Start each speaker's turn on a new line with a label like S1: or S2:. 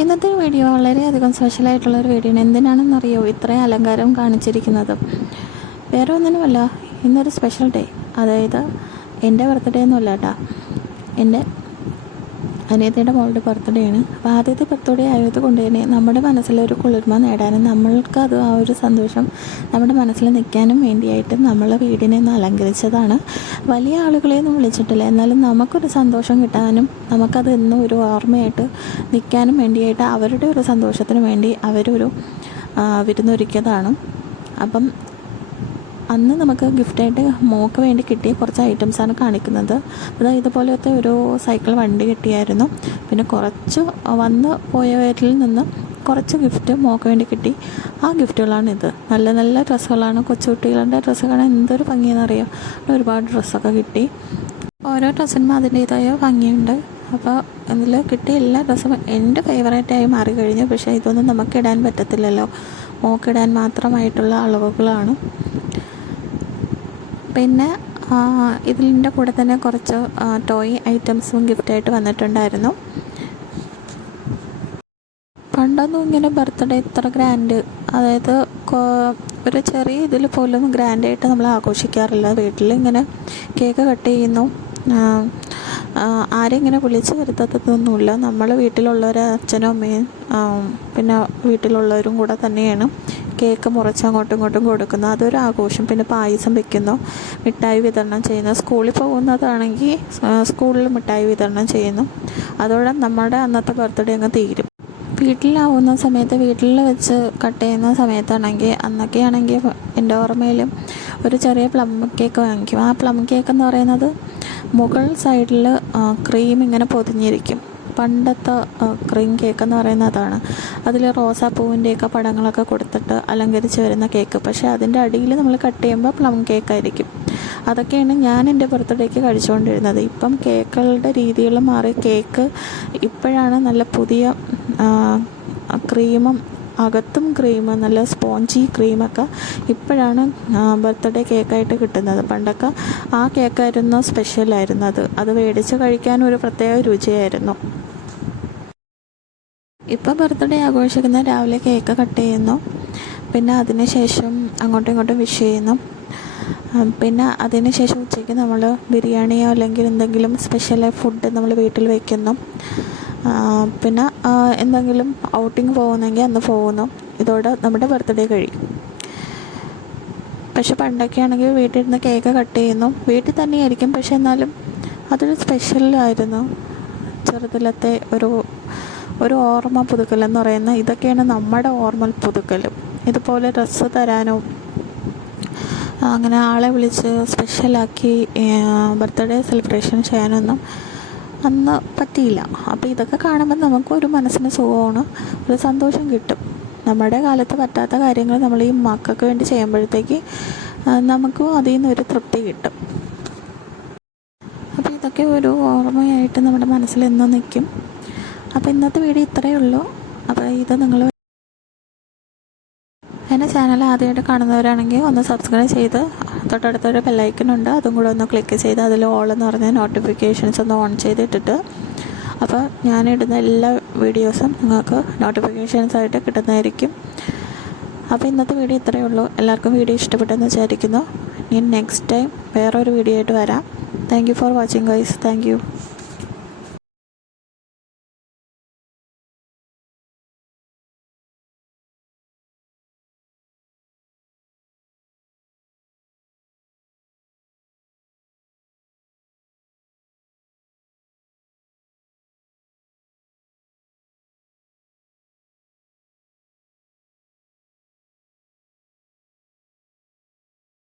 S1: ഇന്നത്തെ വീഡിയോ വളരെയധികം സ്പെഷ്യലായിട്ടുള്ള ഒരു വീഡിയോ എന്തിനാണെന്ന് അറിയോ ഇത്രയും അലങ്കാരം കാണിച്ചിരിക്കുന്നത്. വേറെ ഒന്നിനുമല്ല ഇന്നൊരു സ്പെഷ്യൽ ഡേ അതായത് എന്റെ ബർത്ത്ഡേ ഒന്നുമല്ല കേട്ടോ എന്റെ അനിയത്തിയുടെ മോളുടെ ബർത്ത്ഡേ ആണ്. അപ്പോൾ ആദ്യത്തെ ബർത്ത്ഡേ ആയത് കൊണ്ട് തന്നെ നമ്മുടെ മനസ്സിലൊരു കുളിർമ നേടാനും നമ്മൾക്ക് അത് ആ ഒരു സന്തോഷം നമ്മുടെ മനസ്സിൽ നിൽക്കാനും വേണ്ടിയായിട്ട് നമ്മൾ വീടിനെ ഒന്ന് അലങ്കരിച്ചതാണ്. വലിയ ആളുകളെയൊന്നും വിളിച്ചിട്ടില്ല. എന്നാലും നമുക്കൊരു സന്തോഷം കിട്ടാനും നമുക്കത് എന്നും ഒരു ഓർമ്മയായിട്ട് നിൽക്കാനും വേണ്ടിയായിട്ട് അവരുടെ ഒരു സന്തോഷത്തിന് വേണ്ടി അവരൊരു വിരുന്നൊരുക്കിയതാണ്. അപ്പം അന്ന് നമുക്ക് ഗിഫ്റ്റായിട്ട് മോക്ക് വേണ്ടി കിട്ടിയ കുറച്ച് ഐറ്റംസാണ് കാണിക്കുന്നത്. അത് ഇതുപോലത്തെ ഒരു സൈക്കിൾ വണ്ടി കിട്ടിയായിരുന്നു. പിന്നെ കുറച്ച് വന്ന് പോയവരിൽ നിന്ന് കുറച്ച് ഗിഫ്റ്റ് മോക്ക് വേണ്ടി കിട്ടി. ആ ഗിഫ്റ്റുകളാണ് ഇത്. നല്ല നല്ല ഡ്രസ്സുകളാണ്. കൊച്ചുകുട്ടികളുടെ ഡ്രസ്സ് കാണാൻ എന്തൊരു ഭംഗിയെന്നറിയാം ഒരുപാട് ഡ്രസ്സൊക്കെ കിട്ടി. ഓരോ ഡ്രസ്സിനും അതിന്റേതായ ഭംഗിയുണ്ട്. അപ്പോൾ അതിൽ കിട്ടിയ എല്ലാ ഡ്രസ്സും എന്റെ ഫേവറേറ്റായി മാറിക്കഴിഞ്ഞു. പക്ഷേ ഇതൊന്നും നമുക്കിടാൻ പറ്റത്തില്ലല്ലോ. മോക്കിടാൻ മാത്രമായിട്ടുള്ള അളവുകളാണ്. പിന്നെ ഇതിന്റെ കൂടെ തന്നെ കുറച്ച് ടോയ് ഐറ്റംസും ഗിഫ്റ്റായിട്ട് വന്നിട്ടുണ്ടായിരുന്നു. പണ്ടൊന്നും ഇങ്ങനെ ബർത്ത്ഡേ ഇത്ര ഗ്രാൻഡ് അതായത് ഒരു ചെറിയ ഇതിൽ പോലും ഗ്രാൻഡായിട്ട് നമ്മൾ ആഘോഷിക്കാറില്ല. വീട്ടിൽ ഇങ്ങനെ കേക്ക് കട്ട് ചെയ്യുന്നു. ആരും ഇങ്ങനെ വിളിച്ച് വരുത്തത്തൊന്നുമില്ല നമ്മൾ വീട്ടിലുള്ളവർ അച്ഛനും അമ്മയും പിന്നെ വീട്ടിലുള്ളവരും കൂടെ തന്നെയാണ് കേക്ക് മുറിച്ച് അങ്ങോട്ടും ഇങ്ങോട്ടും കൊടുക്കുന്നു. അതൊരു ആഘോഷം. പിന്നെ പായസം വെക്കുന്നു. മിഠായി വിതരണം ചെയ്യുന്നു. സ്കൂളിൽ പോകുന്നതാണെങ്കിൽ സ്കൂളിൽ മിഠായി വിതരണം ചെയ്യുന്നു. അതോടെ നമ്മുടെ അന്നത്തെ ബർത്ത്ഡേ അങ്ങ് തീരും. വീട്ടിലാവുന്ന സമയത്ത് വീട്ടിൽ വെച്ച് കട്ട് ചെയ്യുന്ന സമയത്താണെങ്കിൽ അന്നൊക്കെ ആണെങ്കിൽ എന്റെ ഓർമ്മയിലും ഒരു ചെറിയ പ്ലം കേക്ക് വാങ്ങിക്കും. ആ പ്ലം കേക്ക് എന്ന് പറയുന്നത് മുകൾ സൈഡിൽ ക്രീം ഇങ്ങനെ പൊതിഞ്ഞിരിക്കും. പണ്ടത്തെ ക്രീം കേക്ക് എന്ന് പറയുന്ന അതാണ് അതിൽ റോസാപ്പൂവിന്റെയൊക്കെ പടങ്ങളൊക്കെ കൊടുത്തിട്ട് അലങ്കരിച്ച് വരുന്ന കേക്ക് പക്ഷേ അതിന്റെ അടിയിൽ നമ്മൾ കട്ട് ചെയ്യുമ്പോൾ പ്ലം കേക്ക് ആയിരിക്കും. അതൊക്കെയാണ് ഞാൻ എന്റെ ബർത്ത്ഡേക്ക് കഴിച്ചുകൊണ്ടിരുന്നത്. ഇപ്പം കേക്കുകളുടെ രീതികൾ മാറി കേക്ക് ഇപ്പോഴാണ് നല്ല പുതിയ ക്രീമും അകത്തും ക്രീം നല്ല സ്പോഞ്ചി ക്രീമൊക്കെ ഇപ്പോഴാണ് ബർത്ത്ഡേ കേക്കായിട്ട് കിട്ടുന്നത്. പണ്ടൊക്കെ ആ കേക്കായിരുന്നു സ്പെഷ്യലായിരുന്നു അത് അത് മേടിച്ച് കഴിക്കാൻ ഒരു പ്രത്യേക രുചിയായിരുന്നു. ഇപ്പോൾ ബർത്ത്ഡേ ആഘോഷിക്കുന്ന രാവിലെ കേക്ക് കട്ട് ചെയ്യുന്നു. പിന്നെ അതിന് ശേഷം അങ്ങോട്ടും ഇങ്ങോട്ടും വിഷ് ചെയ്യുന്നു. പിന്നെ അതിന് ശേഷം ഉച്ചയ്ക്ക് നമ്മൾ ബിരിയാണിയോ അല്ലെങ്കിൽ എന്തെങ്കിലും സ്പെഷ്യൽ ഫുഡ് നമ്മൾ വീട്ടിൽ വയ്ക്കുന്നു പിന്നെ എന്തെങ്കിലും ഔട്ടിങ് പോകുന്നെങ്കിൽ അന്ന് പോകുന്നു. ഇതോടെ നമ്മുടെ ബർത്ത്ഡേ കഴിയും. പക്ഷെ പണ്ടൊക്കെ ആണെങ്കിൽ വീട്ടിൽ നിന്ന് കേക്ക് കട്ട് ചെയ്യുന്നു. വീട്ടിൽ തന്നെയായിരിക്കും. പക്ഷെ എന്നാലും അതൊരു സ്പെഷ്യലായിരുന്നു ചെറുതിലത്തെ ഒരു ഒരു ഓർമ്മ പുതുക്കൽ എന്ന് പറയുന്ന ഇതൊക്കെയാണ് നമ്മുടെ ഓർമ്മ പുതുക്കൽ. ഇതുപോലെ ഡ്രസ്സ് തരാനോ അങ്ങനെ ആളെ വിളിച്ച് സ്പെഷ്യലാക്കി ബർത്ത്ഡേ സെലിബ്രേഷൻ ചെയ്യാനൊന്നും അന്ന് പറ്റിയില്ല. അപ്പോൾ ഇതൊക്കെ കാണുമ്പോൾ നമുക്ക് ഒരു മനസ്സിന് സുഖമാണ് ഒരു സന്തോഷം കിട്ടും. നമ്മുടെ കാലത്ത് പറ്റാത്ത കാര്യങ്ങൾ നമ്മൾ ഈ മക്കൾക്ക് വേണ്ടി ചെയ്യുമ്പോഴത്തേക്ക് നമുക്കും അതിൽ നിന്നൊരു തൃപ്തി കിട്ടും. അപ്പോൾ ഇതൊക്കെ ഒരു ഓർമ്മയായിട്ട് നമ്മുടെ മനസ്സിൽ എന്നും നിൽക്കും. അപ്പോൾ ഇന്നത്തെ വീഡിയോ ഇത്രയേ ഉള്ളൂ. അപ്പോൾ ഇത് നിങ്ങൾ എന്റെ ചാനൽ ആദ്യമായിട്ട് കാണുന്നവരാണെങ്കിൽ ഒന്ന് സബ്സ്ക്രൈബ് ചെയ്ത് തൊട്ടടുത്തൊരു ബെല്ലൈക്കനുണ്ട് അതും കൂടെ ഒന്ന് ക്ലിക്ക് ചെയ്ത് അതിൽ ഓൾ എന്ന് പറഞ്ഞ നോട്ടിഫിക്കേഷൻസ് ഒന്ന് ഓൺ ചെയ്തിട്ടിട്ട്. അപ്പോൾ ഞാനിടുന്ന എല്ലാ വീഡിയോസും നിങ്ങൾക്ക് നോട്ടിഫിക്കേഷൻസ് ആയിട്ട് കിട്ടുന്നതായിരിക്കും. അപ്പോൾ ഇന്നത്തെ വീഡിയോ ഇത്രയേ ഉള്ളൂ. എല്ലാവർക്കും വീഡിയോ ഇഷ്ടപ്പെട്ടെന്ന് വിചാരിക്കുന്നു. ഇനി നെക്സ്റ്റ് ടൈം വേറൊരു വീഡിയോ ആയിട്ട് വരാം. Thank you for watching guys thank you